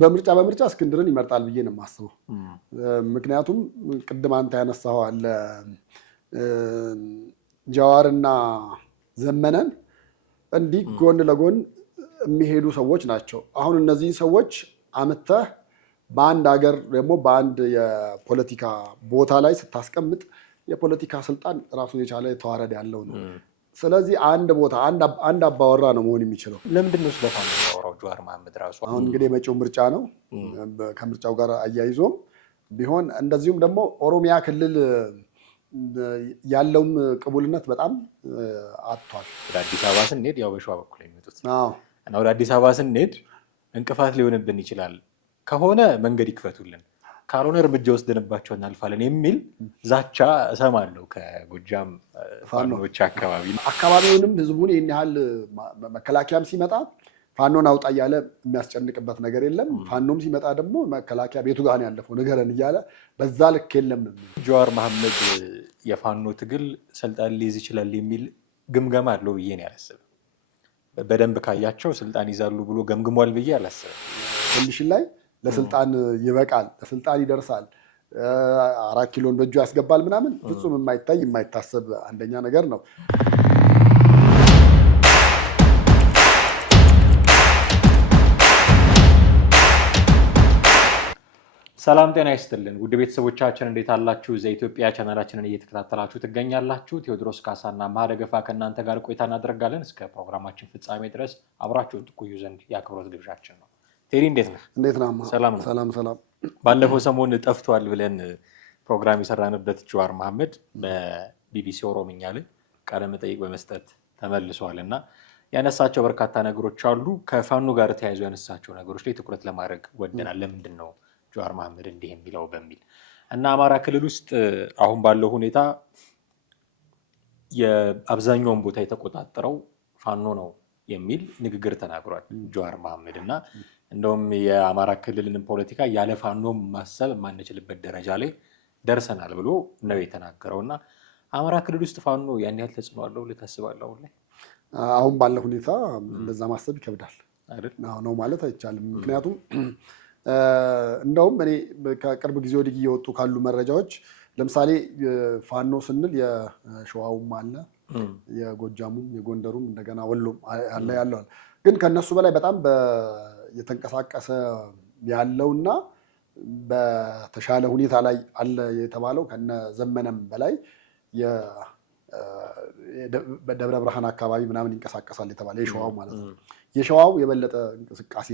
በምርጫ እስክንድርን ይመርጣል ብዬ ነው የማስበው። ምክንያቱም ቅድም አንተ ያነሳው አለ ጃዋርና ዘመነን እንዲህ ጎን ለጎን የሚሄዱ ሰዎች ናቸው። አሁን እነዚህ ሰዎች አመተህ በአንድ ሀገር ደግሞ በአንድ የፖለቲካ ቦታ ላይ ስታስቀምጥ የፖለቲካ ስልጣን ራሱን የቻለ ተዋረድ ያለው ነው። ስለዚህ አንድ ቦታ አንድ አባወራ ነው መሆን የሚችለው። ለምንድን ነው ስለፋን ያወራው ጃዋር መሐመድ ራሱ? አሁን እንግዲህ የመጪው ምርጫ ነው። ከምርጫው ጋር አያይዞም ቢሆን እንደዚሁም ደግሞ ኦሮሚያ ክልል ያለውም ቅቡልነት በጣም አጥቷል። ወደ አዲስ አበባ ስንሄድ ያው በሸዋ በኩል የሚመጡት እና ወደ አዲስ አበባ ስንሄድ እንቅፋት ሊሆንብን ይችላል ከሆነ መንገድ ይክፈቱልን፣ ካልሆነ እርምጃ ወስደንባቸው እናልፋለን የሚል ዛቻ እሰማለሁ ከጎጃም ፋኖች አካባቢውንም ህዝቡን ይህን ያህል መከላከያም ሲመጣ ፋኖን አውጣ እያለ የሚያስጨንቅበት ነገር የለም። ፋኖም ሲመጣ ደግሞ መከላከያ ቤቱ ጋር ያለፈው ንገረን እያለ በዛ ልክ የለም ነው። ጃዋር መሐመድ የፋኖ ትግል ስልጣን ሊይዝ ይችላል የሚል ግምገማ አለው ብዬ ነው ያላስብም። በደንብ ካያቸው ስልጣን ይዛሉ ብሎ ገምግሟል ብዬ አላስብም። ኮንዲሽን ላይ ለስልጣን ይበቃል፣ ለስልጣን ይደርሳል፣ 4 ኪሎን በእጁ ያስገባል ምናምን ፍጹም የማይታይ የማይታሰብ አንደኛ ነገር ነው። ሰላም ጤና ይስጥልን ውድ ቤተሰቦቻችን እንዴት አላችሁ? ዘኢትዮጵያ ቻናላችንን እየተከታተላችሁ ትገኛላችሁ። ቴዎድሮስ ካሳና ማደገፋ ከእናንተ ጋር ቆይታ እናደርጋለን። እስከ ፕሮግራማችን ፍጻሜ ድረስ አብራችሁን ትቆዩ ዘንድ የአክብሮት ግብዣችን ነው። ቴዲ እንዴት ነህ? እንዴት ነህ? ሰላም ነው። ሰላም። ባለፈው ሰሞን ጠፍቷል ብለን ፕሮግራም የሰራንበት ጃዋር መሐመድ በቢቢሲ ኦሮምኛ ላይ ቃለ መጠይቅ በመስጠት ተመልሷል እና ያነሳቸው በርካታ ነገሮች አሉ። ከፋኖ ጋር ተያይዞ ያነሳቸው ነገሮች ላይ ትኩረት ለማድረግ ወደናል። ለምንድን ነው ጃዋር መሐመድ እንዲህ የሚለው በሚል እና አማራ ክልል ውስጥ አሁን ባለው ሁኔታ የአብዛኛውን ቦታ የተቆጣጠረው ፋኖ ነው የሚል ንግግር ተናግሯል ጃዋር መሐመድ እና እንደውም የአማራ ክልልን ፖለቲካ ያለ ፋኖ ማሰብ የማንችልበት ደረጃ ላይ ደርሰናል ብሎ ነው የተናገረው። እና አማራ ክልል ውስጥ ፋኖ ያን ያህል ተጽዕኖ አለው ብለህ ታስባለህ? አሁን ባለው ሁኔታ እንደዛ ማሰብ ይከብዳል ነው ማለት አይቻልም። ምክንያቱም እንደውም እኔ ከቅርብ ጊዜ ወዲህ እየወጡ ካሉ መረጃዎች ለምሳሌ ፋኖ ስንል የሸዋውም አለ፣ የጎጃሙም፣ የጎንደሩም እንደገና ወሎም አለ ያለው ግን ከነሱ በላይ በጣም የተንቀሳቀሰ ያለውና በተሻለ ሁኔታ ላይ አለ የተባለው ከነ ዘመነም በላይ በደብረ ብርሃን አካባቢ ምናምን ይንቀሳቀሳል የተባለ የሸዋው ማለት ነው። የሸዋው የበለጠ እንቅስቃሴ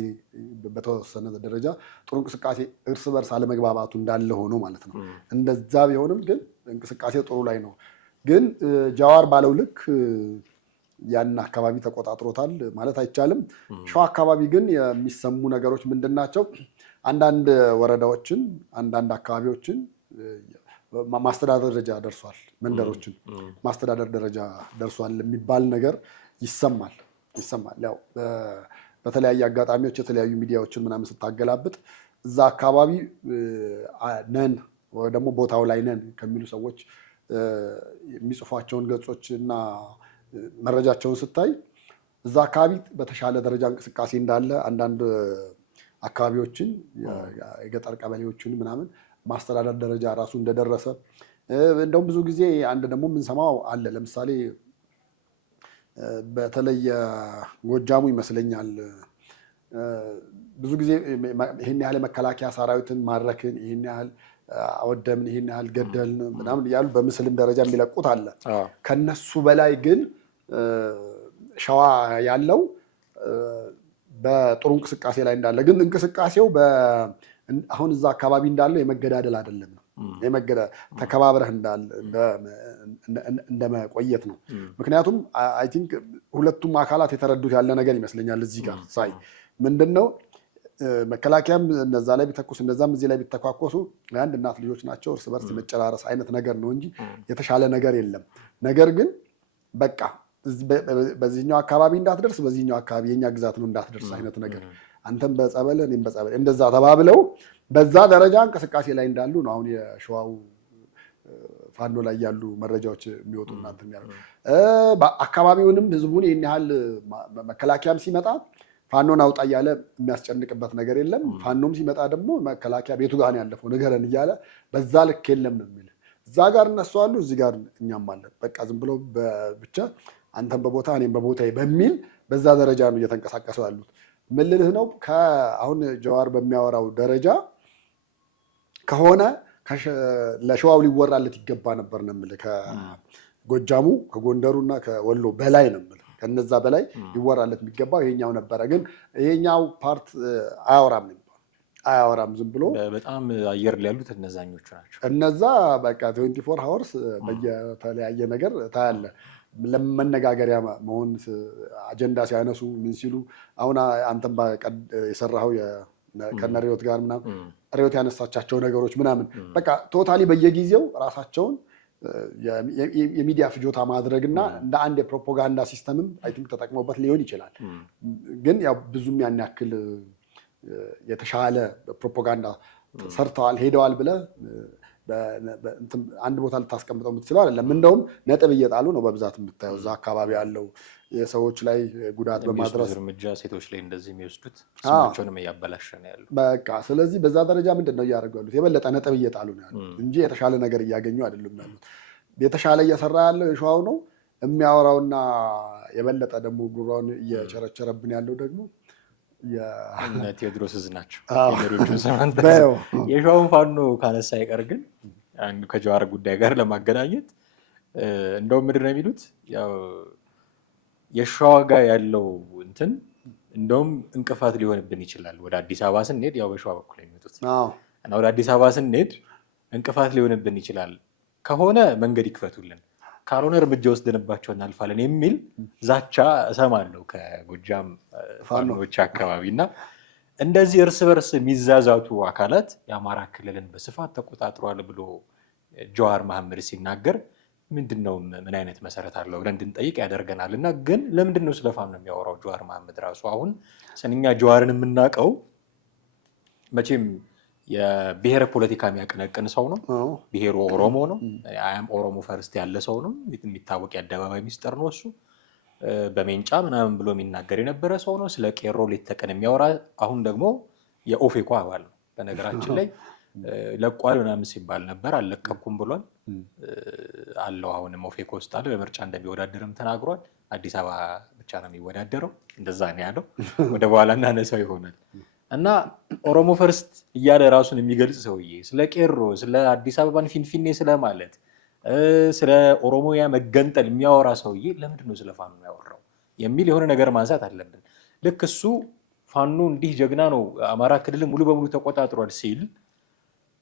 በተወሰነ ደረጃ ጥሩ እንቅስቃሴ እርስ በርስ አለመግባባቱ እንዳለ ሆኖ ማለት ነው። እንደዛ ቢሆንም ግን እንቅስቃሴ ጥሩ ላይ ነው። ግን ጃዋር ባለው ልክ ያን አካባቢ ተቆጣጥሮታል ማለት አይቻልም። ሸዋ አካባቢ ግን የሚሰሙ ነገሮች ምንድን ናቸው? አንዳንድ ወረዳዎችን አንዳንድ አካባቢዎችን ማስተዳደር ደረጃ ደርሷል፣ መንደሮችን ማስተዳደር ደረጃ ደርሷል የሚባል ነገር ይሰማል። ያው በተለያየ አጋጣሚዎች የተለያዩ ሚዲያዎችን ምናምን ስታገላብጥ እዛ አካባቢ ነን ወይ ደግሞ ቦታው ላይ ነን ከሚሉ ሰዎች የሚጽፏቸውን ገጾች እና መረጃቸውን ስታይ እዛ አካባቢ በተሻለ ደረጃ እንቅስቃሴ እንዳለ አንዳንድ አካባቢዎችን የገጠር ቀበሌዎችን ምናምን ማስተዳደር ደረጃ ራሱ እንደደረሰ እንደውም ብዙ ጊዜ አንድ ደግሞ የምንሰማው አለ። ለምሳሌ በተለይ ጎጃሙ ይመስለኛል ብዙ ጊዜ ይሄን ያህል መከላከያ ሰራዊትን ማረክን፣ ይሄን ያህል አወደምን፣ ይሄን ያህል ገደልን ምናምን እያሉ በምስልም ደረጃ የሚለቁት አለ። ከነሱ በላይ ግን ሸዋ ያለው በጥሩ እንቅስቃሴ ላይ እንዳለ ግን እንቅስቃሴው አሁን እዛ አካባቢ እንዳለው የመገዳደል አይደለም ነው ተከባብረህ እንደመቆየት ነው። ምክንያቱም አይ ቲንክ ሁለቱም አካላት የተረዱት ያለ ነገር ይመስለኛል። እዚህ ጋር ሳይ ምንድነው መከላከያም እነዛ ላይ ቢተኩስ እነዛም እዚህ ላይ ቢተኳኮሱ አንድ እናት ልጆች ናቸው፣ እርስ በርስ መጨራረስ አይነት ነገር ነው እንጂ የተሻለ ነገር የለም። ነገር ግን በቃ በዚህኛው አካባቢ እንዳትደርስ፣ በዚህኛው አካባቢ የኛ ግዛት ነው እንዳትደርስ አይነት ነገር አንተም በጸበል እኔም በጸበል እንደዛ ተባብለው በዛ ደረጃ እንቅስቃሴ ላይ እንዳሉ ነው አሁን የሸዋው ፋኖ ላይ ያሉ መረጃዎች የሚወጡ እናንተ የሚያደርጉ። አካባቢውንም ህዝቡን ይህን ያህል መከላከያም ሲመጣ ፋኖን አውጣ እያለ የሚያስጨንቅበት ነገር የለም። ፋኖም ሲመጣ ደግሞ መከላከያ ቤቱ ጋር ነው ያለፈው ንገረን እያለ በዛ ልክ የለም ነው የሚል። እዛ ጋር እነሱ አሉ፣ እዚህ ጋር እኛም አለን። በቃ ዝም ብሎ ብቻ አንተም በቦታ እኔም በቦታዬ በሚል በዛ ደረጃ ነው እየተንቀሳቀሱ ያሉት። ምን ልልህ ነው አሁን ጀዋር በሚያወራው ደረጃ ከሆነ ለሸዋው ሊወራለት ይገባ ነበር ነው የምልህ። ከጎጃሙ ከጎንደሩና ከወሎ በላይ ነው የምልህ። ከነዛ በላይ ሊወራለት የሚገባው ይሄኛው ነበረ። ግን ይሄኛው ፓርት አያወራም ዝም ብሎ በጣም አየር ላይ ያሉት እነዛኞቹ ናቸው። እነዛ በቃ 24 ሃወርስ በየተለያየ ነገር ታያለ። ለመነጋገሪያ መሆን አጀንዳ ሲያነሱ ምን ሲሉ አሁን አንተም የሰራኸው ከነ ሪዮት ጋር ምናምን ሪዮት ያነሳቻቸው ነገሮች ምናምን በቃ ቶታሊ በየጊዜው ራሳቸውን የሚዲያ ፍጆታ ማድረግና እንደ አንድ የፕሮፓጋንዳ ሲስተምም አይ ቲንክ ተጠቅመውበት ሊሆን ይችላል። ግን ያው ብዙም ያን ያክል የተሻለ ፕሮፓጋንዳ ሰርተዋል ሄደዋል ብለህ አንድ ቦታ ልታስቀምጠው የምትችለው አይደለም። እንደውም ነጥብ እየጣሉ ነው በብዛት የምታየው እዛ አካባቢ ያለው የሰዎች ላይ ጉዳት በማድረስ እርምጃ ሴቶች ላይ እንደዚህ የሚወስዱት ስማቸውንም እያበላሸ ነው ያለው። በቃ ስለዚህ በዛ ደረጃ ምንድን ነው እያደረጉ ያሉት? የበለጠ ነጥብ እየጣሉ ነው ያሉት እንጂ የተሻለ ነገር እያገኙ አይደሉም ያሉት። የተሻለ እየሰራ ያለው የሸዋው ነው የሚያወራውና የበለጠ ደግሞ ጉራውን እየቸረቸረብን ያለው ደግሞ ቴዎድሮስ ናቸው። የሸዋውን ፋኖ ካነሳ አይቀር ግን ከጀዋር ጉዳይ ጋር ለማገናኘት እንደውም ምንድን ነው የሚሉት ያው የሸዋ ጋር ያለው እንትን እንደውም እንቅፋት ሊሆንብን ይችላል። ወደ አዲስ አበባ ስንሄድ ያው በሸዋ በኩል የሚመጡት እና ወደ አዲስ አበባ ስንሄድ እንቅፋት ሊሆንብን ይችላል። ከሆነ መንገድ ይክፈቱልን፣ ካልሆነ እርምጃ ወስደንባቸው እናልፋለን የሚል ዛቻ እሰማለሁ ከጎጃም ፋኖች አካባቢ። እና እንደዚህ እርስ በርስ የሚዛዛቱ አካላት የአማራ ክልልን በስፋት ተቆጣጥሯል ብሎ ጀዋር መሐመድ ሲናገር ምንድን ነው ምን አይነት መሰረት አለው ብለን እንድንጠይቅ ያደርገናል። እና ግን ለምንድን ነው ስለ ፋኖ የሚያወራው ጀዋር መሐመድ ራሱ? አሁን እኛ ጀዋርን የምናውቀው መቼም የብሔር ፖለቲካ የሚያቀነቅን ሰው ነው። ብሔሩ ኦሮሞ ነው። አያም ኦሮሞ ፈርስት ያለ ሰው ነው። የሚታወቅ የአደባባይ ሚስጥር ነው እሱ። በሜንጫ ምናምን ብሎ የሚናገር የነበረ ሰው ነው። ስለ ቄሮ ሌት ተቀን የሚያወራ አሁን ደግሞ የኦፌኮ አባል ነው። በነገራችን ላይ ለቋል ምናምን ሲባል ነበር፣ አልለቀኩም ብሏል አለው። አሁንም ኦፌኮ ውስጥ አለ። በምርጫ እንደሚወዳደርም ተናግሯል። አዲስ አበባ ብቻ ነው የሚወዳደረው፣ እንደዛ ነው ያለው። ወደ በኋላ እናነሳው ይሆናል። እና ኦሮሞ ፈርስት እያለ ራሱን የሚገልጽ ሰውዬ ስለ ቄሮ ስለ አዲስ አበባን ፊንፊኔ ስለማለት ስለ ኦሮሞያ መገንጠል የሚያወራ ሰውዬ ለምንድን ነው ስለ ፋኖ ያወራው የሚል የሆነ ነገር ማንሳት አለብን። ልክ እሱ ፋኖ እንዲህ ጀግና ነው አማራ ክልል ሙሉ በሙሉ ተቆጣጥሯል ሲል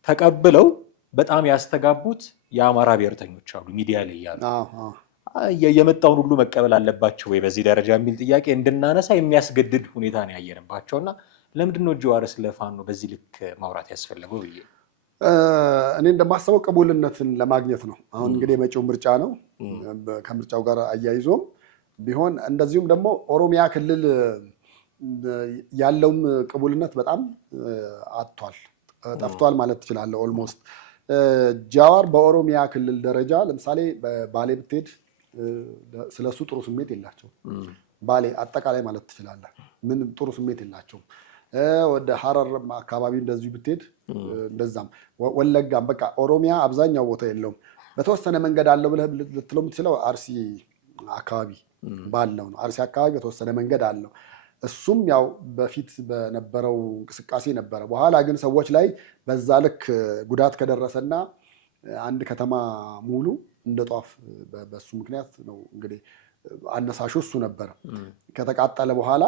ተቀብለው በጣም ያስተጋቡት የአማራ ብሔርተኞች አሉ ሚዲያ ላይ ያሉ። የመጣውን ሁሉ መቀበል አለባቸው ወይ በዚህ ደረጃ የሚል ጥያቄ እንድናነሳ የሚያስገድድ ሁኔታ ነው ያየንባቸውና ለምንድን ነው ጀዋር ስለ ፋኖ በዚህ ልክ ማውራት ያስፈለገው ብዬ እኔ እንደማስበው ቅቡልነትን ለማግኘት ነው። አሁን እንግዲህ የመጪው ምርጫ ነው። ከምርጫው ጋር አያይዞም ቢሆን እንደዚሁም ደግሞ ኦሮሚያ ክልል ያለውም ቅቡልነት በጣም ጠፍቷል ማለት ትችላለህ። ኦልሞስት ጀዋር በኦሮሚያ ክልል ደረጃ ለምሳሌ ባሌ ብትሄድ ስለሱ ጥሩ ስሜት የላቸውም። ባሌ አጠቃላይ ማለት ትችላለህ ምንም ጥሩ ስሜት የላቸውም። ወደ ሐረር አካባቢ እንደዚሁ ብትሄድ እንደዛም ወለጋም በቃ ኦሮሚያ አብዛኛው ቦታ የለውም። በተወሰነ መንገድ አለው ብለህ ልትለው የምትችለው አርሲ አካባቢ ባለው ነው። አርሲ አካባቢ በተወሰነ መንገድ አለው። እሱም ያው በፊት በነበረው እንቅስቃሴ ነበረ። በኋላ ግን ሰዎች ላይ በዛ ልክ ጉዳት ከደረሰና አንድ ከተማ ሙሉ እንደ ጧፍ በሱ ምክንያት ነው እንግዲህ አነሳሹ እሱ ነበረ። ከተቃጠለ በኋላ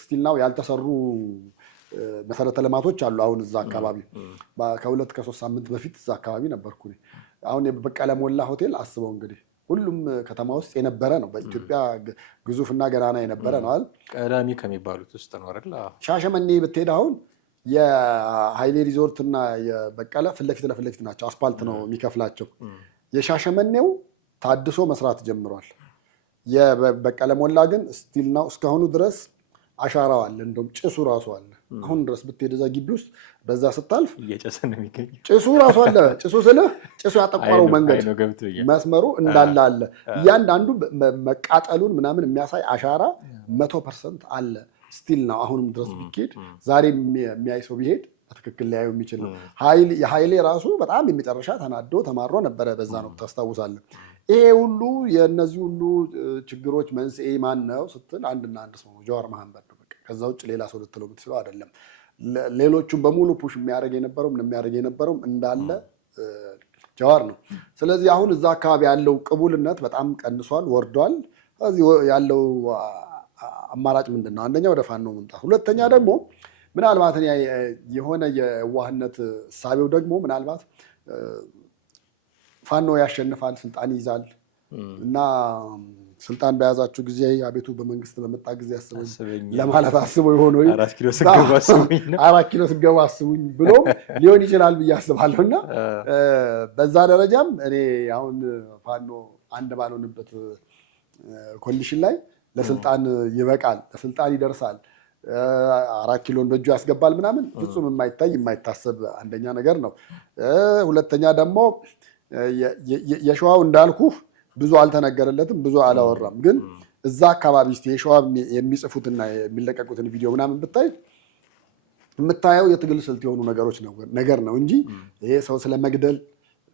ስቲል ናው ያልተሰሩ መሰረተ ልማቶች አሉ። አሁን እዛ አካባቢ ከ2-3 ሳምንት በፊት እዛ አካባቢ ነበርኩ። አሁን የበቀለ ሞላ ሆቴል አስበው እንግዲህ ሁሉም ከተማ ውስጥ የነበረ ነው። በኢትዮጵያ ግዙፍና ገናና የነበረ ነው አይደል? ቀዳሚ ከሚባሉት ውስጥ ነው አይደል? ሻሸመኔ ብትሄድ አሁን የሃይሌ ሪዞርት እና የበቀለ ፊት ለፊት ናቸው። አስፓልት ነው የሚከፍላቸው። የሻሸመኔው ታድሶ መስራት ጀምሯል። የበቀለ ሞላ ግን ስቲል ነው እስካሁኑ ድረስ አሻራው አለ። እንደውም ጭሱ ራሱ አለ። አሁን ድረስ ብትሄድ እዛ ግቢ ውስጥ በዛ ስታልፍ እየጨሰ ነው የሚገኝ። ጭሱ ራሱ አለ። ጭሱ ስልህ ጭሱ ያጠቋረው መንገድ መስመሩ እንዳለ አለ። እያንዳንዱ መቃጠሉን ምናምን የሚያሳይ አሻራ 100% አለ። ስቲል ነው አሁንም ድረስ ቢኬድ ዛሬ የሚያይ ሰው ቢሄድ በትክክል ሊያየው የሚችል ነው። የኃይሌ ራሱ በጣም የመጨረሻ ተናዶ ተማሮ ነበረ በዛ ነው ታስታውሳለን። ይሄ ሁሉ የእነዚህ ሁሉ ችግሮች መንስኤ ማን ነው ስትል አንድና አንድ ሰው ነው፣ ጀዋር መሐመድ ነው። በቃ ከዛ ውጭ ሌላ ሰው ልትለው የምትችለው አይደለም። ሌሎቹም በሙሉ ፑሽ የሚያደርግ የነበረውም እንዳለ ጀዋር ነው። ስለዚህ አሁን እዛ አካባቢ ያለው ቅቡልነት በጣም ቀንሷል፣ ወርዷል። ስለዚህ ያለው አማራጭ ምንድን ነው? አንደኛ ወደ ፋኖ መምጣት፣ ሁለተኛ ደግሞ ምናልባት የሆነ የዋህነት እሳቤው ደግሞ ምናልባት ፋኖ ያሸንፋል፣ ስልጣን ይይዛል እና ስልጣን በያዛችሁ ጊዜ አቤቱ በመንግስት በመጣ ጊዜ አስቡኝ ለማለት አስቦ የሆነ 4 ኪሎ ስገባ አስቡኝ ብሎ ሊሆን ይችላል ብዬ አስባለሁ። እና በዛ ደረጃም እኔ አሁን ፋኖ አንድ ባልሆንበት ኮንዲሽን ላይ ለስልጣን ይበቃል፣ ለስልጣን ይደርሳል፣ 4 ኪሎን በእጁ ያስገባል ምናምን ፍጹም የማይታይ የማይታሰብ አንደኛ ነገር ነው። ሁለተኛ ደግሞ የሸዋው እንዳልኩህ ብዙ አልተነገረለትም፣ ብዙ አላወራም። ግን እዛ አካባቢ ስ የሸዋ የሚጽፉትና የሚለቀቁትን ቪዲዮ ምናምን ብታይ የምታየው የትግል ስልት የሆኑ ነገር ነው እንጂ ይሄ ሰው ስለመግደል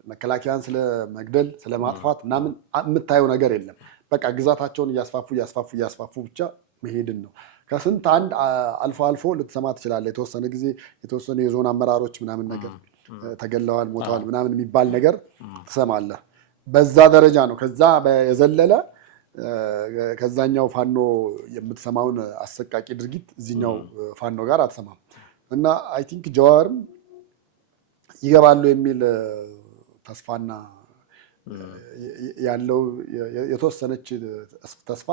መከላከያን ስለመግደል ስለማጥፋት ምናምን የምታየው ነገር የለም። በቃ ግዛታቸውን እያስፋፉ ብቻ መሄድን ነው። ከስንት አንድ አልፎ አልፎ ልትሰማ ትችላለህ። የተወሰነ ጊዜ የተወሰኑ የዞን አመራሮች ምናምን ነገር ተገለዋል፣ ሞተዋል ምናምን የሚባል ነገር ትሰማለህ። በዛ ደረጃ ነው። ከዛ የዘለለ ከዛኛው ፋኖ የምትሰማውን አሰቃቂ ድርጊት እዚኛው ፋኖ ጋር አትሰማም። እና አይ ቲንክ ጀዋርም ይገባሉ የሚል ተስፋና ያለው የተወሰነች ተስፋ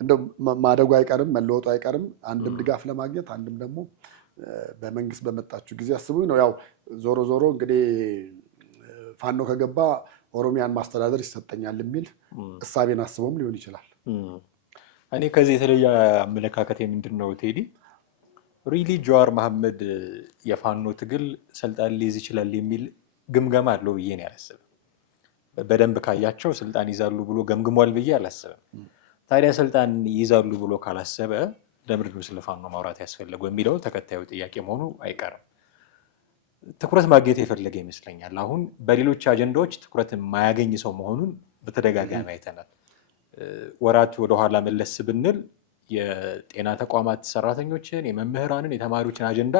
እንደ ማደጉ አይቀርም፣ መለወጡ አይቀርም። አንድም ድጋፍ ለማግኘት አንድም ደግሞ በመንግስት በመጣችሁ ጊዜ አስቡኝ ነው። ያው ዞሮ ዞሮ እንግዲህ ፋኖ ከገባ ኦሮሚያን ማስተዳደር ይሰጠኛል የሚል እሳቤን አስበውም ሊሆን ይችላል። እኔ ከዚህ የተለየ አመለካከት ምንድን ነው ቴዲ፣ ሪሊ ጀዋር መሐመድ የፋኖ ትግል ስልጣን ሊይዝ ይችላል የሚል ግምገማ አለው ብዬ ነው ያላስብም። በደንብ ካያቸው ስልጣን ይዛሉ ብሎ ገምግሟል ብዬ አላስብም። ታዲያ ስልጣን ይዛሉ ብሎ ካላሰበ ለምንድን ነው ስለ ፋኖ ማውራት ያስፈለገው የሚለው ተከታዩ ጥያቄ መሆኑ አይቀርም። ትኩረት ማግኘት የፈለገ ይመስለኛል። አሁን በሌሎች አጀንዳዎች ትኩረት የማያገኝ ሰው መሆኑን በተደጋጋሚ አይተናል። ወራት ወደኋላ መለስ ብንል የጤና ተቋማት ሰራተኞችን፣ የመምህራንን፣ የተማሪዎችን አጀንዳ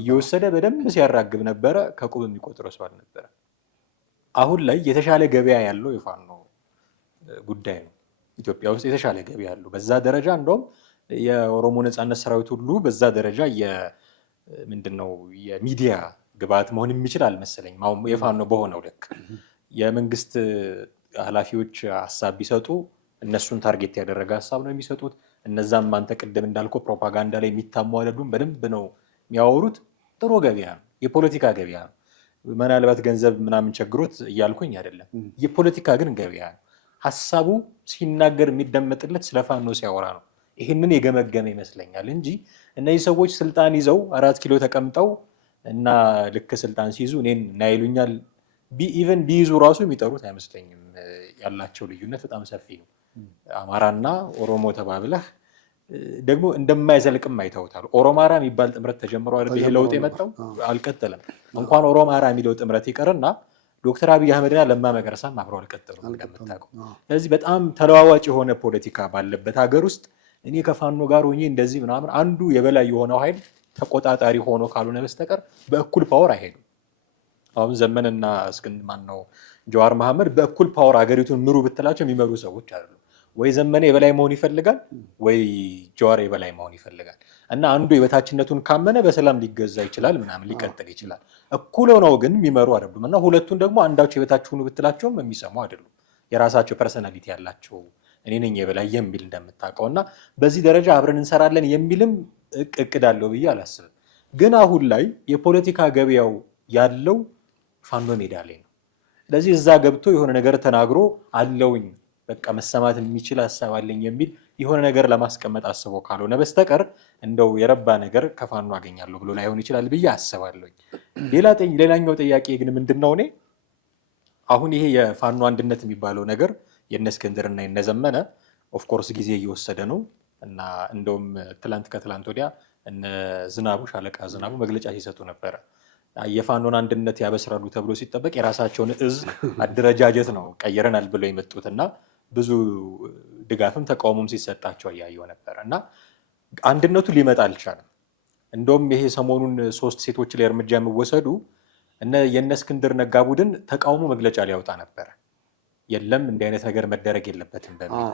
እየወሰደ በደንብ ሲያራግብ ነበረ። ከቁብ የሚቆጥረው ሰው አልነበረ። አሁን ላይ የተሻለ ገበያ ያለው የፋኖ ጉዳይ ነው። ኢትዮጵያ ውስጥ የተሻለ ገበያ ያለው በዛ ደረጃ እንደውም የኦሮሞ ነጻነት ሰራዊት ሁሉ በዛ ደረጃ ምንድነው የሚዲያ ግብዓት መሆን የሚችል አልመሰለኝ። የፋኖ በሆነው ልክ የመንግስት ኃላፊዎች ሀሳብ ቢሰጡ እነሱን ታርጌት ያደረገ ሀሳብ ነው የሚሰጡት። እነዛም አንተ ቅድም እንዳልከው ፕሮፓጋንዳ ላይ የሚታሙ አይደሉም። በደንብ ነው የሚያወሩት። ጥሩ ገበያ ነው፣ የፖለቲካ ገበያ ነው። ምናልባት ገንዘብ ምናምን ቸግሮት እያልኩኝ አይደለም። የፖለቲካ ግን ገበያ ነው። ሀሳቡ ሲናገር የሚደመጥለት ስለ ፋኖ ሲያወራ ነው። ይህንን የገመገመ ይመስለኛል እንጂ እነዚህ ሰዎች ስልጣን ይዘው 4 ኪሎ ተቀምጠው እና ልክ ስልጣን ሲይዙ እኔን እናይሉኛል ኢቨን ቢይዙ ራሱ የሚጠሩት አይመስለኝም። ያላቸው ልዩነት በጣም ሰፊ ነው። አማራና ኦሮሞ ተባብለህ ደግሞ እንደማይዘልቅም አይተውታል። ኦሮማራ የሚባል ጥምረት ተጀምሯል። ይሄ ለውጥ የመጣው አልቀጠለም። እንኳን ኦሮማራ የሚለው ጥምረት ይቀርና ዶክተር አብይ አህመድና ለማ መገርሳም አብረው አልቀጠሉም እንደምታውቀው። ስለዚህ በጣም ተለዋዋጭ የሆነ ፖለቲካ ባለበት ሀገር ውስጥ እኔ ከፋኖ ጋር ሆኜ እንደዚህ ምናምን አንዱ የበላይ የሆነው ኃይል ተቆጣጣሪ ሆኖ ካልሆነ በስተቀር በእኩል ፓወር አይሄዱም። አሁን ዘመንና ማን ነው ጀዋር መሐመድ በእኩል ፓወር ሀገሪቱን ምሩ ብትላቸው የሚመሩ ሰዎች አይደሉም። ወይ ዘመነ የበላይ መሆን ይፈልጋል፣ ወይ ጀዋር የበላይ መሆን ይፈልጋል። እና አንዱ የበታችነቱን ካመነ በሰላም ሊገዛ ይችላል፣ ምናምን ሊቀጥል ይችላል። እኩል ሆነው ግን የሚመሩ አይደሉም። እና ሁለቱን ደግሞ አንዳቸው የበታች ሁኑ ብትላቸውም የሚሰሙ አይደሉም። የራሳቸው ፐርሰናሊቲ ያላቸው እኔ ነኝ የበላይ የሚል እንደምታውቀው። እና በዚህ ደረጃ አብረን እንሰራለን የሚልም እቅድ አለው ብዬ አላስብም። ግን አሁን ላይ የፖለቲካ ገበያው ያለው ፋኖ ሜዳ ላይ ነው። ስለዚህ እዛ ገብቶ የሆነ ነገር ተናግሮ አለውኝ በቃ መሰማት የሚችል ሀሳብ አለኝ የሚል የሆነ ነገር ለማስቀመጥ አስቦ ካልሆነ በስተቀር እንደው የረባ ነገር ከፋኖ አገኛለሁ ብሎ ላይሆን ይችላል ብዬ አስባለሁኝ። ሌላኛው ጥያቄ ግን ምንድነው እኔ አሁን ይሄ የፋኖ አንድነት የሚባለው ነገር የነ እስክንድርና የነ ዘመነ ኦፍኮርስ ጊዜ እየወሰደ ነው። እና እንደውም ከትላንት ወዲያ እነ ዝናቡ ሻለቃ ዝናቡ መግለጫ ሲሰጡ ነበረ። የፋኖን አንድነት ያበስራሉ ተብሎ ሲጠበቅ የራሳቸውን እዝ አደረጃጀት ነው ቀይረናል ብለው የመጡትና ብዙ ድጋፍም ተቃውሞም ሲሰጣቸው እያየው ነበር እና አንድነቱ ሊመጣ አልቻለም። እንደውም ይሄ ሰሞኑን 3 ሴቶች ላይ እርምጃ የሚወሰዱ የነ እስክንድር ነጋ ቡድን ተቃውሞ መግለጫ ሊያወጣ ነበር። የለም እንዲህ አይነት ነገር መደረግ የለበትም በሚል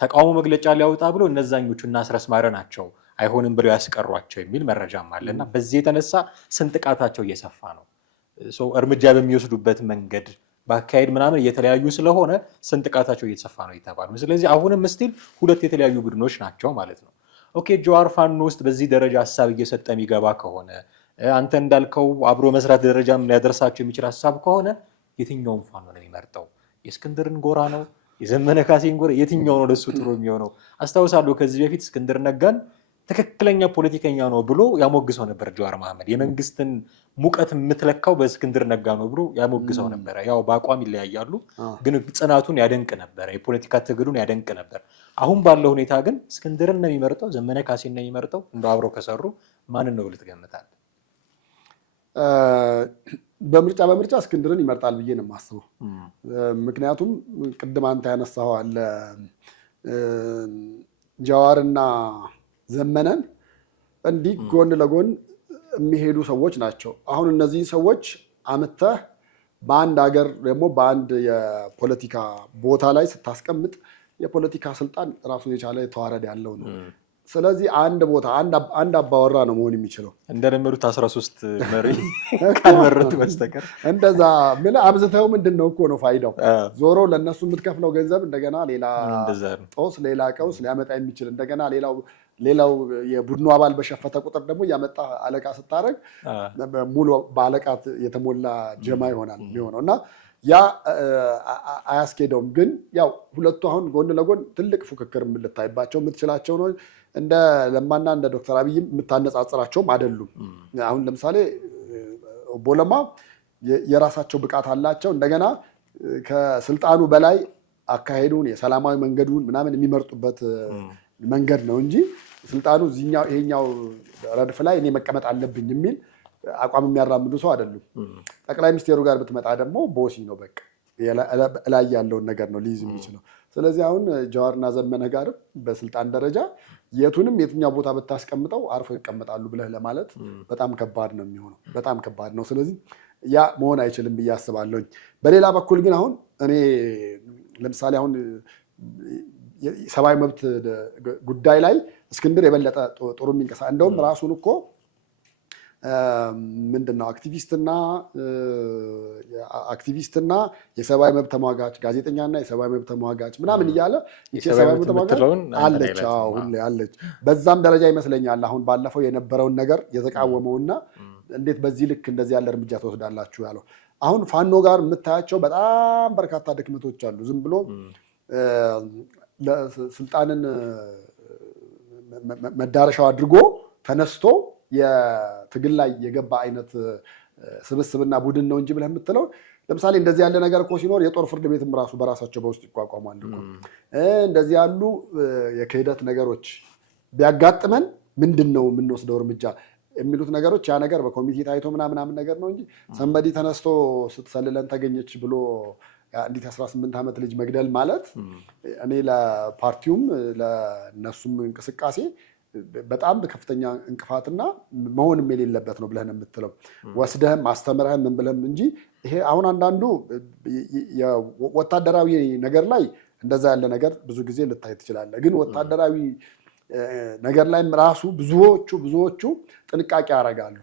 ተቃውሞ መግለጫ ሊያወጣ ብሎ እነዛኞቹ እና አስረስ ማረ ናቸው አይሆንም ብለው ያስቀሯቸው የሚል መረጃም አለና በዚህ የተነሳ ስንጥቃታቸው እየሰፋ ነው። እርምጃ በሚወስዱበት መንገድ በአካሄድ ምናምን እየተለያዩ ስለሆነ ስንጥቃታቸው እየተሰፋ ነው የተባሉ። ስለዚህ አሁንም ስቲል 2 የተለያዩ ቡድኖች ናቸው ማለት ነው። ኦኬ ጀዋር ፋኖ ውስጥ በዚህ ደረጃ ሀሳብ እየሰጠ የሚገባ ከሆነ አንተ እንዳልከው አብሮ መስራት ደረጃ ሊያደርሳቸው የሚችል ሀሳብ ከሆነ የትኛውን ፋኖ ነው የሚመርጠው? የእስክንድርን ጎራ ነው? የዘመነ ካሴን ጎራ? የትኛው ነው ለሱ ጥሩ የሚሆነው? አስታውሳለሁ ከዚህ በፊት እስክንድር ነጋን ትክክለኛ ፖለቲከኛ ነው ብሎ ያሞግሰው ነበር ጀዋር መሐመድ። የመንግስትን ሙቀት የምትለካው በእስክንድር ነጋ ነው ብሎ ያሞግሰው ነበረ። ያው በአቋም ይለያያሉ፣ ግን ጽናቱን ያደንቅ ነበረ፣ የፖለቲካ ትግሉን ያደንቅ ነበር። አሁን ባለው ሁኔታ ግን እስክንድርን ነው የሚመርጠው? ዘመነ ካሴን ነው የሚመርጠው? እንደው አብረው ከሰሩ ማንን ነው ልትገምታለህ? በምርጫ እስክንድርን ይመርጣል ብዬ ነው የማስበው። ምክንያቱም ቅድም አንተ ያነሳው አለ ጀዋርና ዘመነን እንዲህ ጎን ለጎን የሚሄዱ ሰዎች ናቸው። አሁን እነዚህ ሰዎች አምጥተህ በአንድ ሀገር ደግሞ በአንድ የፖለቲካ ቦታ ላይ ስታስቀምጥ የፖለቲካ ስልጣን ራሱን የቻለ ተዋረድ ያለው ነው። ስለዚህ አንድ ቦታ አንድ አባወራ ነው መሆን የሚችለው። እንደለመዱት 13 መሪ ካልመረጡ በስተቀር እንደዛ ምን አብዝተው ምንድን ነው እኮ ነው ፋይዳው። ዞሮ ለእነሱ የምትከፍለው ገንዘብ እንደገና ሌላ ጦስ ሌላ ቀውስ ሊያመጣ የሚችል እንደገና ሌላው የቡድኑ አባል በሸፈተ ቁጥር ደግሞ እያመጣ አለቃ ስታደርግ ሙሉ በአለቃት የተሞላ ጀማ ይሆናል የሚሆነው እና ያ አያስኬደውም። ግን ያው ሁለቱ አሁን ጎን ለጎን ትልቅ ፉክክር ልታይባቸው የምትችላቸው ነው። እንደ ለማና እንደ ዶክተር አብይም የምታነጻጽራቸውም አይደሉም። አሁን ለምሳሌ ቦለማ የራሳቸው ብቃት አላቸው። እንደገና ከስልጣኑ በላይ አካሄዱን የሰላማዊ መንገዱን ምናምን የሚመርጡበት መንገድ ነው እንጂ ስልጣኑ ይሄኛው ረድፍ ላይ እኔ መቀመጥ አለብኝ የሚል አቋም የሚያራምዱ ሰው አይደሉም። ጠቅላይ ሚኒስቴሩ ጋር ብትመጣ ደግሞ ቦሲ ነው፣ በቃ ላይ ያለውን ነገር ነው ሊይዝ የሚችለው። ስለዚህ አሁን ጀዋርና ዘመነ ጋር በስልጣን ደረጃ የትኛው ቦታ ብታስቀምጠው አርፎ ይቀመጣሉ ብለህ ለማለት በጣም ከባድ ነው የሚሆነው፣ በጣም ከባድ ነው። ስለዚህ ያ መሆን አይችልም ብዬ አስባለሁኝ። በሌላ በኩል ግን አሁን እኔ ለምሳሌ አሁን ሰብአዊ መብት ጉዳይ ላይ እስክንድር የበለጠ ጥሩ የሚንቀሳ እንደውም ራሱን እኮ ምንድነው አክቲቪስትና የሰብአዊ መብት ተሟጋች ጋዜጠኛና የሰብአዊ መብት ተሟጋች ምናምን እያለ የሰብአዊ መብት ተሟጋች አለች፣ ሁሌ አለች። በዛም ደረጃ ይመስለኛል አሁን ባለፈው የነበረውን ነገር የተቃወመውና እንዴት በዚህ ልክ እንደዚህ ያለ እርምጃ ትወስዳላችሁ ያለው። አሁን ፋኖ ጋር የምታያቸው በጣም በርካታ ድክመቶች አሉ። ዝም ብሎ ስልጣንን መዳረሻው አድርጎ ተነስቶ የትግል ላይ የገባ አይነት ስብስብና ቡድን ነው እንጂ ብለህ የምትለው ለምሳሌ እንደዚህ ያለ ነገር እኮ ሲኖር የጦር ፍርድ ቤትም ራሱ በራሳቸው በውስጥ ይቋቋማል እኮ። እንደዚህ ያሉ የክህደት ነገሮች ቢያጋጥመን ምንድን ነው የምንወስደው እርምጃ የሚሉት ነገሮች ያ ነገር በኮሚቴ ታይቶ ምናምን ነገር ነው እንጂ ሰንበዲ ተነስቶ ስትሰልለን ተገኘች ብሎ አንዲት 18 ዓመት ልጅ መግደል ማለት እኔ ለፓርቲውም ለነሱም እንቅስቃሴ በጣም ከፍተኛ እንቅፋትና መሆንም የሌለበት ነው ብለህ ነው የምትለው። ወስደህም አስተምረህም ምን ብለህም እንጂ ይሄ አሁን አንዳንዱ ወታደራዊ ነገር ላይ እንደዛ ያለ ነገር ብዙ ጊዜ ልታይ ትችላለህ። ግን ወታደራዊ ነገር ላይም ራሱ ብዙዎቹ ጥንቃቄ ያደርጋሉ።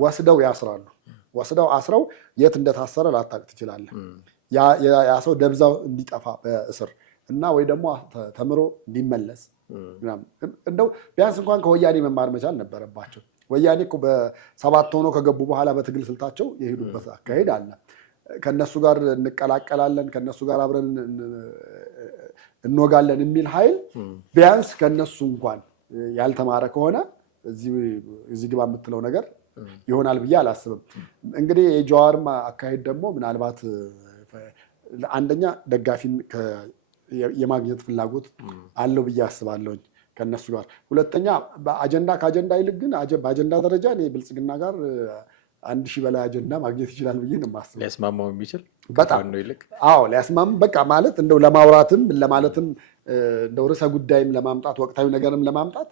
ወስደው ያስራሉ። ወስደው አስረው የት እንደታሰረ ላታውቅ ትችላለህ። ያ ሰው ደብዛው እንዲጠፋ በእስር እና ወይ ደግሞ ተምሮ እንዲመለስ እንደው ቢያንስ እንኳን ከወያኔ መማር መቻል ነበረባቸው። ወያኔ እኮ በ7 ሆነው ከገቡ በኋላ በትግል ስልታቸው የሄዱበት አካሄድ አለ። ከነሱ ጋር እንቀላቀላለን፣ ከነሱ ጋር አብረን እንወጋለን የሚል ኃይል ቢያንስ ከነሱ እንኳን ያልተማረ ከሆነ እዚህ ግባ የምትለው ነገር ይሆናል ብዬ አላስብም። እንግዲህ የጀዋርም አካሄድ ደግሞ ምናልባት አንደኛ ደጋፊን የማግኘት ፍላጎት አለው ብዬ አስባለሁኝ። ከነሱ ጋር። ሁለተኛ በአጀንዳ ከአጀንዳ ይልቅ ግን በአጀንዳ ደረጃ እኔ ብልጽግና ጋር 1000 በላይ አጀንዳ ማግኘት ይችላል ብዬ ነው የማስበው። ሊያስማማው የሚችል በጣም ሊያስማም በቃ ማለት እንደው ለማውራትም ለማለትም እንደው ርዕሰ ጉዳይም ለማምጣት ወቅታዊ ነገርም ለማምጣት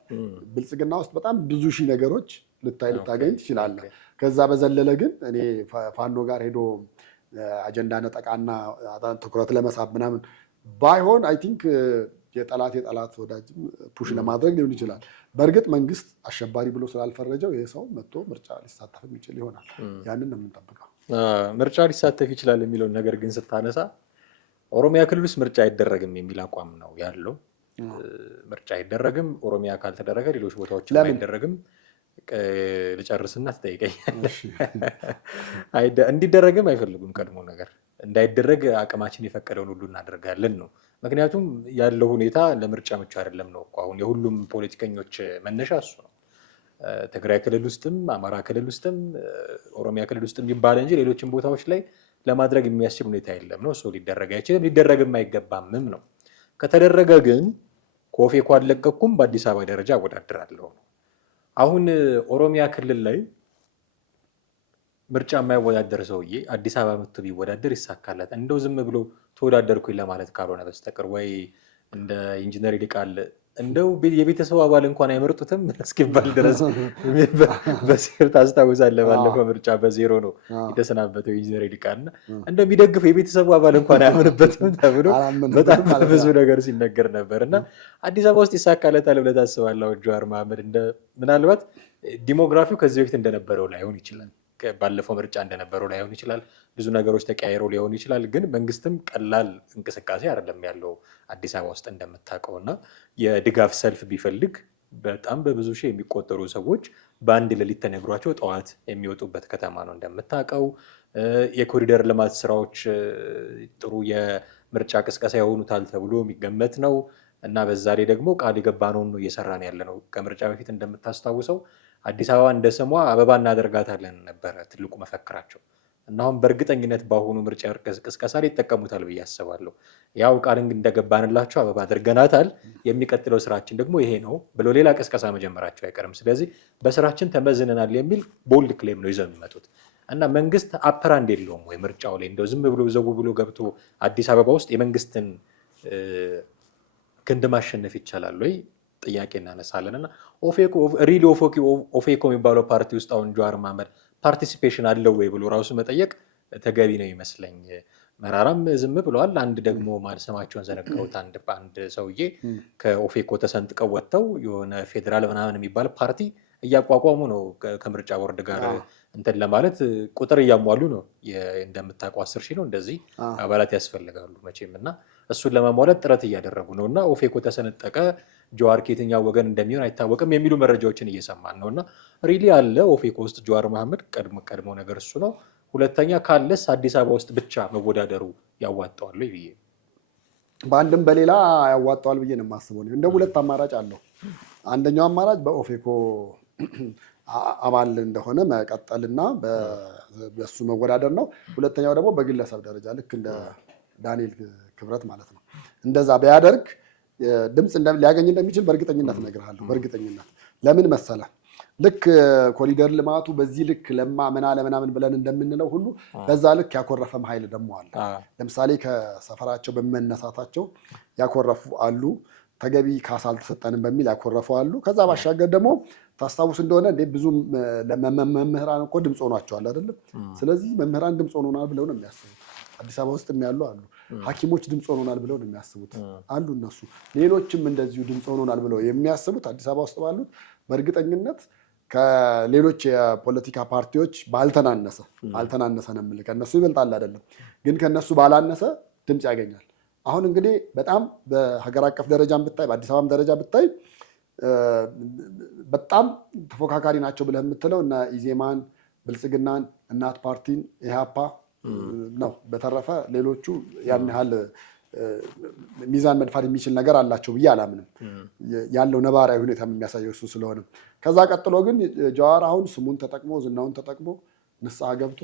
ብልጽግና ውስጥ በጣም ብዙ ሺህ ነገሮች ልታገኝ ትችላለህ። ከዛ በዘለለ ግን እኔ ፋኖ ጋር ሄዶ አጀንዳ ነጠቃና ትኩረት ለመሳብ ምናምን ባይሆን አይ ቲንክ የጠላት ወዳጅም ፑሽ ለማድረግ ሊሆን ይችላል። በእርግጥ መንግስት አሸባሪ ብሎ ስላልፈረጀው ይሄ ሰው መጥቶ ምርጫ ሊሳተፍ የሚችል ይሆናል። ያንን ነው የምንጠብቀው። ምርጫ ሊሳተፍ ይችላል የሚለውን ነገር ግን ስታነሳ ኦሮሚያ ክልል ውስጥ ምርጫ አይደረግም የሚል አቋም ነው ያለው። ምርጫ አይደረግም፣ ኦሮሚያ ካልተደረገ ሌሎች ቦታዎች አይደረግም። ልጨርስና ትጠይቀኛለህ። እንዲደረግም አይፈልጉም። ቀድሞ ነገር እንዳይደረግ አቅማችን የፈቀደውን ሁሉ እናደርጋለን ነው። ምክንያቱም ያለው ሁኔታ ለምርጫ ምቹ አይደለም ነው እኮ አሁን የሁሉም ፖለቲከኞች መነሻ እሱ ነው። ትግራይ ክልል ውስጥም አማራ ክልል ውስጥም ኦሮሚያ ክልል ውስጥም ይባል እንጂ ሌሎችም ቦታዎች ላይ ለማድረግ የሚያስችል ሁኔታ የለም ነው። ሰው ሊደረግ አይችልም፣ ሊደረግም አይገባምም ነው። ከተደረገ ግን ከኦፌኮ አልለቀኩም በአዲስ አበባ ደረጃ አወዳድራለሁ ነው። አሁን ኦሮሚያ ክልል ላይ ምርጫ የማይወዳደር ሰውዬ አዲስ አበባ መጥቶ ቢወዳደር ይሳካላት እንደው ዝም ብሎ ተወዳደርኩኝ ለማለት ካልሆነ በስተቀር ወይ እንደ ኢንጂነር ይልቃል እንደው የቤተሰቡ አባል እንኳን አይመርጡትም እስኪባል ድረስ በሴር ታስታውሳለህ። ባለፈው ምርጫ በዜሮ ነው የተሰናበተው ኢንጂነር ይልቃልና እንደው የሚደግፈው የቤተሰቡ አባል እንኳን አያምንበትም ተብሎ በጣም ብዙ ነገር ሲነገር ነበር። እና አዲስ አበባ ውስጥ ይሳካለታል ብለህ ታስባለህ? ጀዋር መሐመድ ምናልባት ዲሞግራፊው ከዚህ በፊት እንደነበረው ላይሆን ይችላል፣ ባለፈው ምርጫ እንደነበረው ላይሆን ይችላል፣ ብዙ ነገሮች ተቀያይረው ሊሆን ይችላል። ግን መንግስትም ቀላል እንቅስቃሴ አይደለም ያለው አዲስ አበባ ውስጥ እንደምታውቀው እና የድጋፍ ሰልፍ ቢፈልግ በጣም በብዙ ሺህ የሚቆጠሩ ሰዎች በአንድ ሌሊት ተነግሯቸው ጠዋት የሚወጡበት ከተማ ነው እንደምታውቀው። የኮሪደር ልማት ስራዎች ጥሩ የምርጫ ቅስቀሳ ይሆኑታል ተብሎ የሚገመት ነው እና በዛ ላይ ደግሞ ቃል የገባነውን ነው እየሰራን ያለ ነው። ከምርጫ በፊት እንደምታስታውሰው አዲስ አበባ እንደ ስሟ አበባ እናደርጋታለን ነበረ ትልቁ መፈክራቸው እና አሁን በእርግጠኝነት በአሁኑ ምርጫ ቅስቀሳ ላይ ይጠቀሙታል ብዬ አስባለሁ። ያው ቃል እንደገባንላቸው አበባ አድርገናታል፣ የሚቀጥለው ስራችን ደግሞ ይሄ ነው ብለው ሌላ ቅስቀሳ መጀመራቸው አይቀርም። ስለዚህ በስራችን ተመዝነናል የሚል ቦልድ ክሌም ነው ይዘው የሚመጡት እና መንግስት አፐራንድ የለውም ወይ ምርጫው ላይ እንደው ዝም ብሎ ዘው ብሎ ገብቶ አዲስ አበባ ውስጥ የመንግስትን ክንድ ማሸነፍ ይቻላል ወይ ጥያቄ እናነሳለን። እና ኦፌኮ የሚባለው ፓርቲ ውስጥ አሁን ጀዋር መሐመድ ፓርቲሲፔሽን አለው ወይ ብሎ ራሱ መጠየቅ ተገቢ ነው ይመስለኝ። መራራም ዝም ብለዋል። አንድ ደግሞ ስማቸውን ዘነጋሁት፣ አንድ ሰውዬ ከኦፌኮ ተሰንጥቀው ወጥተው የሆነ ፌዴራል ምናምን የሚባል ፓርቲ እያቋቋሙ ነው ከምርጫ ቦርድ ጋር እንትን ለማለት ቁጥር እያሟሉ ነው። እንደምታውቀው 10,000 ነው እንደዚህ አባላት ያስፈልጋሉ መቼም እና እሱን ለማሟላት ጥረት እያደረጉ ነው። እና ኦፌኮ ተሰነጠቀ፣ ጀዋር ከየትኛው ወገን እንደሚሆን አይታወቅም የሚሉ መረጃዎችን እየሰማን ነው። እና ሪሊ አለ ኦፌኮ ውስጥ ጀዋር መሐመድ ቀድሞ ነገር እሱ ነው። ሁለተኛ ካለስ አዲስ አበባ ውስጥ ብቻ መወዳደሩ ያዋጣዋል ብዬ በአንድም በሌላ ያዋጣዋል ብዬ ነው የማስበው። እንደ ሁለት አማራጭ አለው። አንደኛው አማራጭ በኦፌኮ አባል እንደሆነ መቀጠልና በሱ መወዳደር ነው። ሁለተኛው ደግሞ በግለሰብ ደረጃ ልክ እንደ ዳንኤል ክብረት ማለት ነው እንደዛ ቢያደርግ ድምፅ ሊያገኝ እንደሚችል በእርግጠኝነት እነግርሃለሁ። በእርግጠኝነት ለምን መሰለ ልክ ኮሪደር ልማቱ በዚህ ልክ ለማ ምናምን ብለን እንደምንለው ሁሉ በዛ ልክ ያኮረፈም ኃይል ደግሞ አለ። ለምሳሌ ከሰፈራቸው በመነሳታቸው ያኮረፉ አሉ። ተገቢ ካሳ አልተሰጠንም በሚል ያኮረፉ አሉ። ከዛ ባሻገር ደግሞ ታስታውስ እንደሆነ ብዙ መምህራን እኮ ድምፅ ሆኗቸዋል አይደለም። ስለዚህ መምህራን ድምፅ ሆኖናል ብለው ነው የሚያስቡት። አዲስ አበባ ውስጥ ያሉ አሉ። ሐኪሞች ድምፅ ሆኖናል ብለው ነው የሚያስቡት አሉ እነሱ። ሌሎችም እንደዚሁ ድምፅ ሆኖናል ብለው የሚያስቡት አዲስ አበባ ውስጥ ባሉት በእርግጠኝነት ከሌሎች የፖለቲካ ፓርቲዎች ባልተናነሰ ነው የምልህ። ከእነሱ ይበልጣል አይደለም፣ ግን ከእነሱ ባላነሰ ድምፅ ያገኛል። አሁን እንግዲህ በጣም በሀገር አቀፍ ደረጃም ብታይ በአዲስ አበባም ደረጃ ብታይ በጣም ተፎካካሪ ናቸው ብለህ የምትለው እና ኢዜማን፣ ብልጽግናን፣ እናት ፓርቲን፣ ኢህአፓ ነው። በተረፈ ሌሎቹ ያን ያህል ሚዛን መድፋት የሚችል ነገር አላቸው ብዬ አላምንም። ያለው ነባራዊ ሁኔታ የሚያሳየው እሱ ስለሆነ ከዛ ቀጥሎ ግን ጀዋር አሁን ስሙን ተጠቅሞ ዝናውን ተጠቅሞ ንስሐ ገብቶ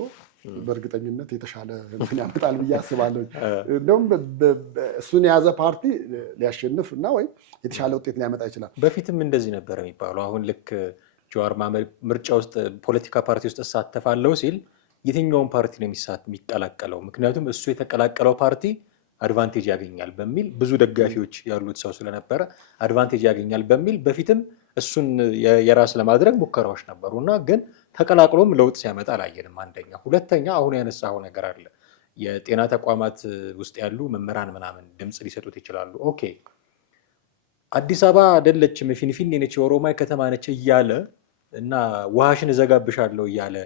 በእርግጠኝነት የተሻለ እንትን ያመጣል ብዬ አስባለሁ። እንደውም እሱን የያዘ ፓርቲ ሊያሸንፍ እና ወይ የተሻለ ውጤት ሊያመጣ ይችላል። በፊትም እንደዚህ ነበር የሚባለው። አሁን ልክ ጀዋር መሐመድ ምርጫ ውስጥ ፖለቲካ ፓርቲ ውስጥ እሳተፋለሁ ሲል የትኛውን ፓርቲ ነው የሚቀላቀለው? ምክንያቱም እሱ የተቀላቀለው ፓርቲ አድቫንቴጅ ያገኛል በሚል ብዙ ደጋፊዎች ያሉት ሰው ስለነበረ አድቫንቴጅ ያገኛል በሚል በፊትም እሱን የራስ ለማድረግ ሙከራዎች ነበሩ እና ግን ተቀላቅሎም ለውጥ ሲያመጣ አላየንም። አንደኛ። ሁለተኛ አሁን ያነሳው ነገር አለ። የጤና ተቋማት ውስጥ ያሉ መምህራን ምናምን ድምፅ ሊሰጡት ይችላሉ። ኦኬ አዲስ አበባ አይደለችም ፊንፊኔ ነች የኦሮማይ ከተማ ነች እያለ እና ውሃሽን እዘጋብሻለሁ እያለ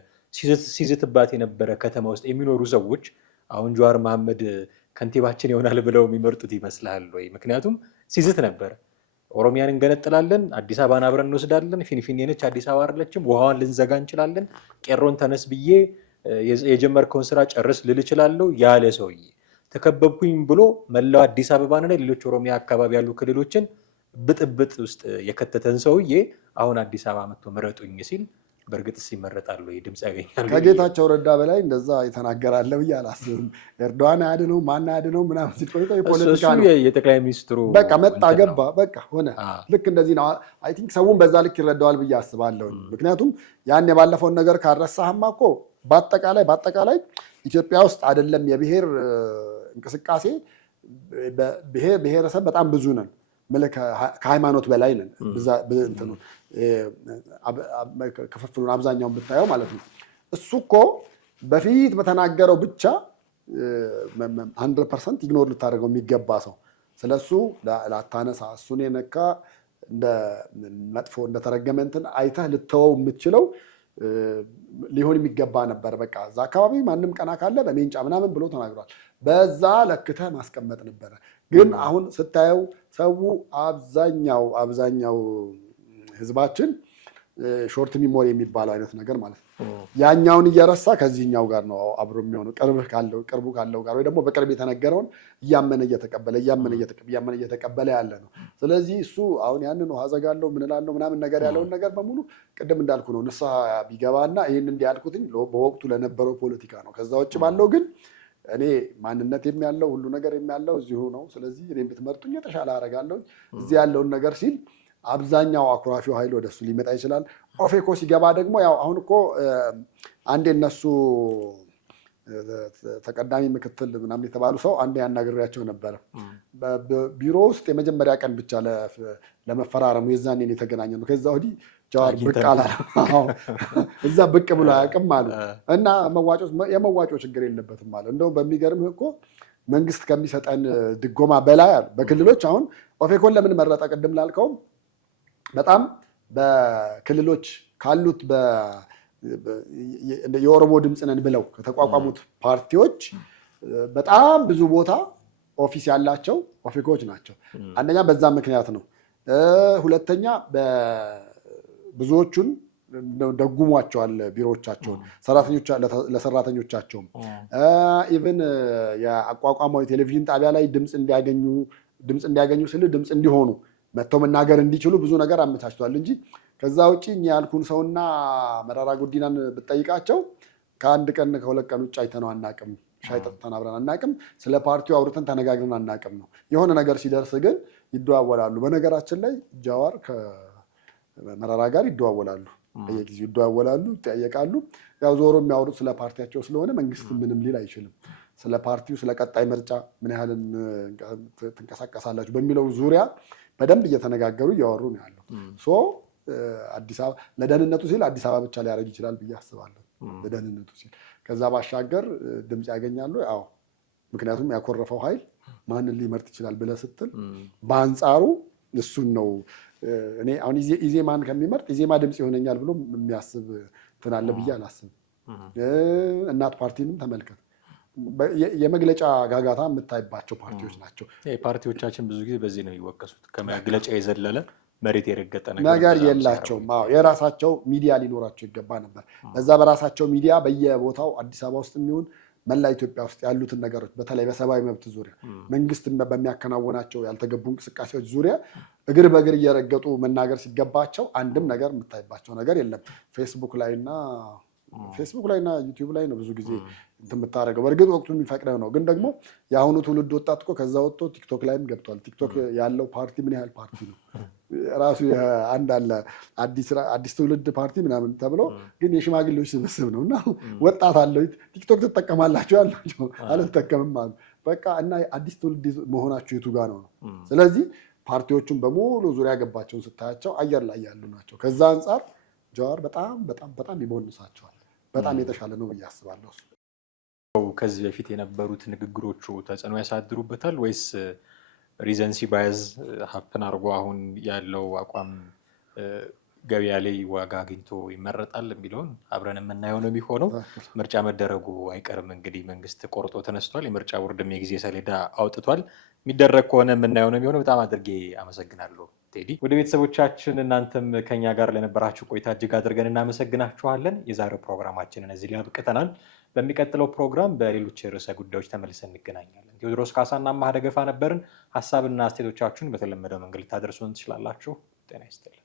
ሲዝትባት የነበረ ከተማ ውስጥ የሚኖሩ ሰዎች አሁን ጀዋር መሐመድ ከንቲባችን ይሆናል ብለው የሚመርጡት ይመስላል ወይ? ምክንያቱም ሲዝት ነበር። ኦሮሚያን እንገነጥላለን፣ አዲስ አበባን አብረን እንወስዳለን፣ ፊንፊኔ ነች አዲስ አበባ አይደለችም፣ ውሃዋን ልንዘጋ እንችላለን፣ ቄሮን ተነስ ብዬ የጀመርከውን ስራ ጨርስ ልል እችላለሁ ያለ ሰውዬ ተከበብኩኝ ብሎ መላው አዲስ አበባንና ሌሎች ኦሮሚያ አካባቢ ያሉ ክልሎችን ብጥብጥ ውስጥ የከተተን ሰውዬ አሁን አዲስ አበባ መጥቶ ምረጡኝ ሲል በእርግጥስ ይመረጣሉ? ድምፅ ያገኛሉ? ከጌታቸው ረዳ በላይ እንደዛ የተናገራለ ብዬ አላስብም። ኤርዶዋን አያድነው ማን አያድነው ምናምን ሲል ቆይቶ የፖለቲካ ነው። የጠቅላይ ሚኒስትሩ በቃ መጣ ገባ በቃ ሆነ። ልክ እንደዚህ ነው። አይ ቲንክ ሰውን በዛ ልክ ይረዳዋል ብዬ አስባለሁ። ምክንያቱም ያን የባለፈውን ነገር ካረሳህማ እኮ በአጠቃላይ ኢትዮጵያ ውስጥ አይደለም የብሔር እንቅስቃሴ ብሔረሰብ በጣም ብዙ ነን። ከሃይማኖት በላይ ነን። ክፍፍሉን አብዛኛውን ብታየው ማለት ነው። እሱ እኮ በፊት በተናገረው ብቻ 100% ኢግኖር ልታደርገው የሚገባ ሰው ስለሱ ላታነሳ እሱን የነካ እንደ መጥፎ እንደተረገመ እንትን አይተህ ልተወው የምትችለው ሊሆን የሚገባ ነበር። በቃ እዛ አካባቢ ማንም ቀና ካለ በሜንጫ ምናምን ብሎ ተናግሯል። በዛ ለክተህ ማስቀመጥ ነበረ። ግን አሁን ስታየው ሰው አብዛኛው ህዝባችን ሾርት ሚሞሪ የሚባለው አይነት ነገር ማለት ነው። ያኛውን እየረሳ ከዚህኛው ጋር ነው አብሮ የሚሆነው። ቅርቡ ካለው ጋር ወይ ደግሞ በቅርብ የተነገረውን እያመነ እየተቀበለ ያለ ነው። ስለዚህ እሱ አሁን ያንን ውሃ ዘጋለሁ ምን እላለሁ ምናምን ነገር ያለውን ነገር በሙሉ ቅድም እንዳልኩ ነው ንስሐ ቢገባና ይህን እንዲያልኩትኝ በወቅቱ ለነበረው ፖለቲካ ነው። ከዛ ውጭ ባለው ግን እኔ ማንነት የሚያለው ሁሉ ነገር የሚያለው እዚሁ ነው። ስለዚህ እኔም ብትመርጡኝ የተሻለ አደርጋለሁ እዚህ ያለውን ነገር ሲል አብዛኛው አኩራፊው ኃይል ወደሱ ሊመጣ ይችላል። ኦፌኮ ሲገባ ደግሞ ያው አሁን እኮ አንዴ እነሱ ተቀዳሚ ምክትል ምናምን የተባሉ ሰው አንዴ ያናግሬያቸው ነበረ። ቢሮ ውስጥ የመጀመሪያ ቀን ብቻ ለመፈራረሙ የዛኔን የተገናኘ ነው። ከዛ ወዲህ ጀዋር ብቅ አላለም። እዛ ብቅ ብሎ አያውቅም አሉ እና የመዋጮ ችግር የለበትም አለ። እንደውም በሚገርምህ እኮ መንግስት ከሚሰጠን ድጎማ በላይ አሉ በክልሎች አሁን ኦፌኮን ለምን መረጠ? ቅድም ላልከውም በጣም በክልሎች ካሉት የኦሮሞ ድምፅ ነን ብለው ከተቋቋሙት ፓርቲዎች በጣም ብዙ ቦታ ኦፊስ ያላቸው ኦፌኮች ናቸው። አንደኛ በዛ ምክንያት ነው። ሁለተኛ ብዙዎቹን ደጉሟቸዋል ቢሮዎቻቸውን ለሰራተኞቻቸውም ኢቭን የአቋቋመው የቴሌቪዥን ጣቢያ ላይ ድምፅ እንዲያገኙ ስል ድምፅ እንዲሆኑ መጥተው መናገር እንዲችሉ ብዙ ነገር አመቻችቷል እንጂ ከዛ ውጭ እኛ ያልኩን ሰውና መራራ ጉዲናን ብትጠይቃቸው ከአንድ ቀን ከሁለት ቀን ውጭ አይተነው አናቅም። ሻይ ጠጥተን አብረን አናቅም። ስለ ፓርቲው አውርተን ተነጋግረን አናቅም ነው። የሆነ ነገር ሲደርስ ግን ይደዋወላሉ። በነገራችን ላይ ጀዋር ከመራራ ጋር ይደዋወላሉ፣ በየጊዜው ይደዋወላሉ፣ ይጠያየቃሉ። ያው ዞሮ የሚያወሩት ስለ ፓርቲያቸው ስለሆነ መንግስት ምንም ሊል አይችልም። ስለ ፓርቲው ስለ ቀጣይ ምርጫ ምን ያህልን ትንቀሳቀሳላችሁ በሚለው ዙሪያ በደንብ እየተነጋገሩ እያወሩ ነው ያለው። አዲስ አበባ ለደህንነቱ ሲል አዲስ አበባ ብቻ ሊያደርግ ይችላል ብዬ አስባለሁ። ለደህንነቱ ሲል ከዛ ባሻገር ድምፅ ያገኛሉ። አዎ ምክንያቱም ያኮረፈው ኃይል ማንን ሊመርጥ ይችላል ብለህ ስትል በአንጻሩ እሱን ነው። እኔ አሁን ኢዜማን ከሚመርጥ ኢዜማ ድምፅ ይሆነኛል ብሎ የሚያስብ እንትን አለ ብዬ አላስብም። እናት ፓርቲንም ተመልከት። የመግለጫ ጋጋታ የምታይባቸው ፓርቲዎች ናቸው። ፓርቲዎቻችን ብዙ ጊዜ በዚህ ነው የሚወቀሱት። ከመግለጫ የዘለለ መሬት የረገጠ ነገር የላቸውም። የራሳቸው ሚዲያ ሊኖራቸው ይገባ ነበር። በዛ በራሳቸው ሚዲያ በየቦታው አዲስ አበባ ውስጥ የሚሆን መላ ኢትዮጵያ ውስጥ ያሉትን ነገሮች በተለይ በሰብአዊ መብት ዙሪያ መንግስት በሚያከናውናቸው ያልተገቡ እንቅስቃሴዎች ዙሪያ እግር በእግር እየረገጡ መናገር ሲገባቸው አንድም ነገር የምታይባቸው ነገር የለም። ፌስቡክ ላይ እና ፌስቡክ ላይ እና ዩቲዩብ ላይ ነው ብዙ ጊዜ የምታደርገው። በእርግጥ ወቅቱ የሚፈቅደው ነው፣ ግን ደግሞ የአሁኑ ትውልድ ወጣት እኮ ከዛ ወጥቶ ቲክቶክ ላይም ገብቷል። ቲክቶክ ያለው ፓርቲ ምን ያህል ፓርቲ ነው ራሱ አንድ አለ አዲስ ትውልድ ፓርቲ ምናምን ተብሎ፣ ግን የሽማግሌዎች ስብስብ ነው እና ወጣት አለው ቲክቶክ ትጠቀማላችሁ ያላቸው አልጠቀምም አሉ። በቃ እና አዲስ ትውልድ መሆናቸው የቱ ጋር ነው? ስለዚህ ፓርቲዎቹን በሙሉ ዙሪያ ገባቸውን ስታያቸው አየር ላይ ያሉ ናቸው። ከዛ አንጻር ጀዋር በጣም በጣም በጣም ይቦንሳቸዋል። በጣም የተሻለ ነው ብዬ አስባለሁ። ከዚህ በፊት የነበሩት ንግግሮቹ ተጽዕኖ ያሳድሩበታል ወይስ ሪዘንሲ ባያዝ ሀፕን አድርጎ አሁን ያለው አቋም ገበያ ላይ ዋጋ አግኝቶ ይመረጣል የሚለውን አብረን የምናየው ነው የሚሆነው። ምርጫ መደረጉ አይቀርም እንግዲህ መንግስት ቆርጦ ተነስቷል። የምርጫ ቦርድም የጊዜ ሰሌዳ አውጥቷል። የሚደረግ ከሆነ የምናየው ነው የሚሆነው። በጣም አድርጌ አመሰግናለሁ ቴዲ። ወደ ቤተሰቦቻችን እናንተም ከኛ ጋር ለነበራችሁ ቆይታ እጅግ አድርገን እናመሰግናችኋለን። የዛሬው ፕሮግራማችንን እዚህ ላይ አብቅተናል። በሚቀጥለው ፕሮግራም በሌሎች ርዕሰ ጉዳዮች ተመልሰን እንገናኛለን። ቴዎድሮስ ካሳና አማሃ ደገፋ ነበርን። ሀሳብና አስተያየቶቻችሁን በተለመደው መንገድ ልታደርሱን ትችላላችሁ። ጤና ይስጥልን።